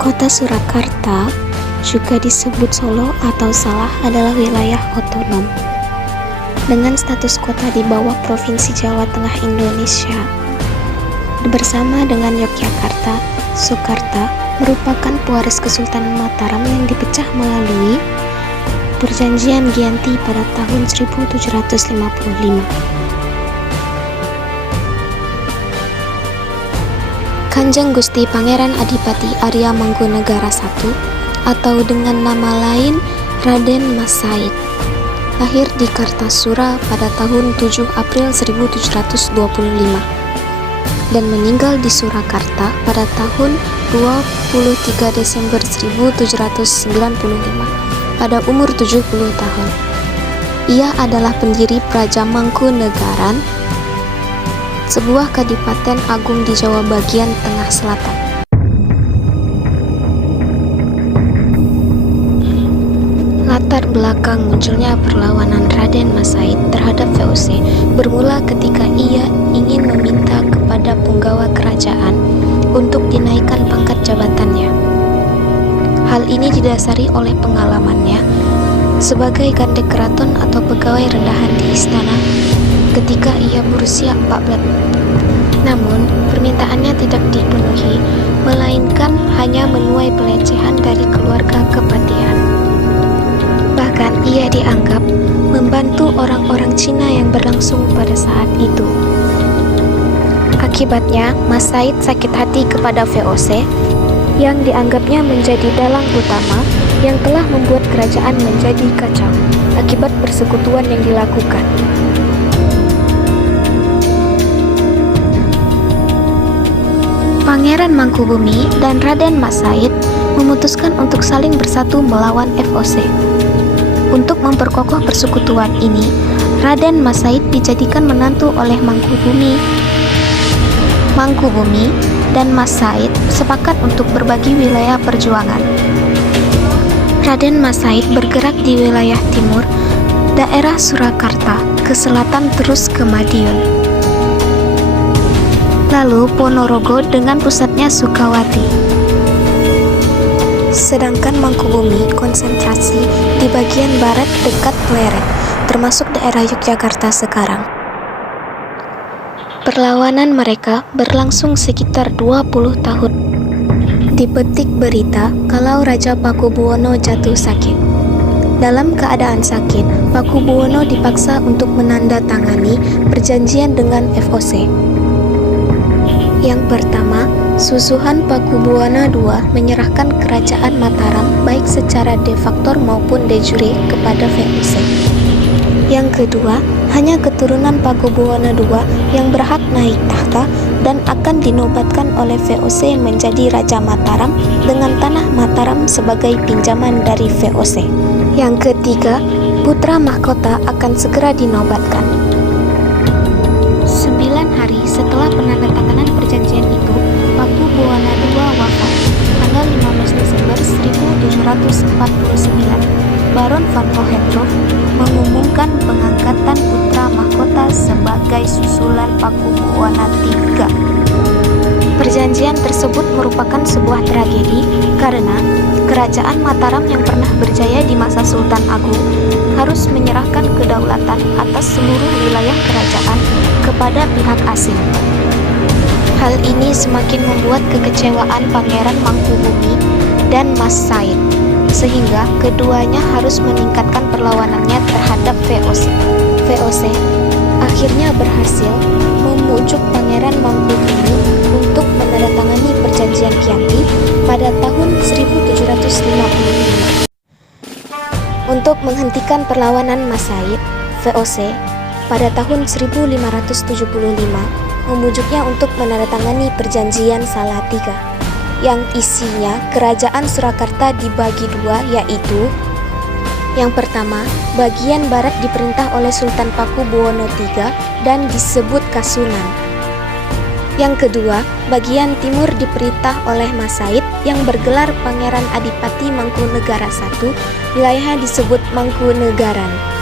Kota Surakarta, juga disebut Solo atau Salah, adalah wilayah otonom dengan status kota di bawah Provinsi Jawa Tengah Indonesia. Bersama dengan Yogyakarta, Sukarta merupakan pewaris Kesultanan Mataram yang dipecah melalui Perjanjian Giyanti pada tahun 1755. Kanjeng Gusti Pangeran Adipati Arya Mangkunegara I atau dengan nama lain Raden Mas Said lahir di Kartasura pada tahun 7 April 1725 dan meninggal di Surakarta pada tahun 23 Desember 1795 pada umur 70 tahun. Ia adalah pendiri Praja Mangkunegaran, sebuah kadipaten agung di Jawa bagian tengah selatan. Latar belakang munculnya perlawanan Raden Mas Said terhadap VOC bermula ketika ia ingin meminta kepada punggawa kerajaan untuk dinaikkan pangkat jabatannya. Hal ini didasari oleh pengalamannya sebagai gandek keraton atau pegawai rendahan di istana ketika ia berusia 14. Namun, permintaannya tidak dipenuhi, melainkan hanya menuai pelecehan dari keluarga kepatihan. Bahkan ia dianggap membantu orang-orang Cina yang berlangsung pada saat itu. Akibatnya, Mas Said sakit hati kepada VOC yang dianggapnya menjadi dalang utama yang telah membuat kerajaan menjadi kacau akibat persekutuan yang dilakukan. Pangeran Mangkubumi dan Raden Mas Said memutuskan untuk saling bersatu melawan VOC. Untuk memperkokoh persekutuan ini, Raden Mas Said dijadikan menantu oleh Mangkubumi. Mangkubumi dan Mas Said sepakat untuk berbagi wilayah perjuangan. Raden Mas Said bergerak di wilayah timur, daerah Surakarta, ke selatan terus ke Madiun. Lalu Ponorogo dengan pusatnya Sukawati. Sedangkan Mangkubumi konsentrasi di bagian barat dekat Pleret, termasuk daerah Yogyakarta sekarang. Perlawanan mereka berlangsung sekitar 20 tahun. Dipetik berita kalau Raja Pakubuwono jatuh sakit. Dalam keadaan sakit, Pakubuwono dipaksa untuk menandatangani perjanjian dengan VOC. Yang pertama, Susuhan Pakubuwana II menyerahkan kerajaan Mataram baik secara de facto maupun de jure kepada VOC. Yang kedua, hanya keturunan Pakubuwana II yang berhak naik tahta dan akan dinobatkan oleh VOC menjadi Raja Mataram dengan tanah Mataram sebagai pinjaman dari VOC. Yang ketiga, putra mahkota akan segera dinobatkan. 9 hari setelah penandatanganan perjanjian itu, Pakubuwana II wafat tanggal 15 Desember 1749. Baron van Hohenzollern mengumumkan pengangkatan putra mahkota sebagai susulan Pakubuwana III. Perjanjian tersebut merupakan sebuah tragedi karena kerajaan Mataram yang pernah berjaya di masa Sultan Agung harus menyerahkan kedaulatan atas seluruh wilayah kerajaan kepada pihak asing. Hal ini semakin membuat kekecewaan Pangeran Mangkubumi dan Mas Said, sehingga keduanya harus meningkatkan perlawanannya terhadap VOC. VOC akhirnya berhasil memujuk Pangeran Mangkubumi untuk menandatangani perjanjian Giyanti pada tahun 1755. Untuk menghentikan perlawanan Mas Said, VOC pada tahun 1575 memujuknya untuk menandatangani perjanjian Salatiga yang isinya kerajaan Surakarta dibagi dua, yaitu yang pertama, bagian barat diperintah oleh Sultan Pakubuwono III dan disebut Kasunan. Yang kedua, bagian timur diperintah oleh Mas Said yang bergelar Pangeran Adipati Mangkunegara I, wilayahnya disebut Mangkunegaran.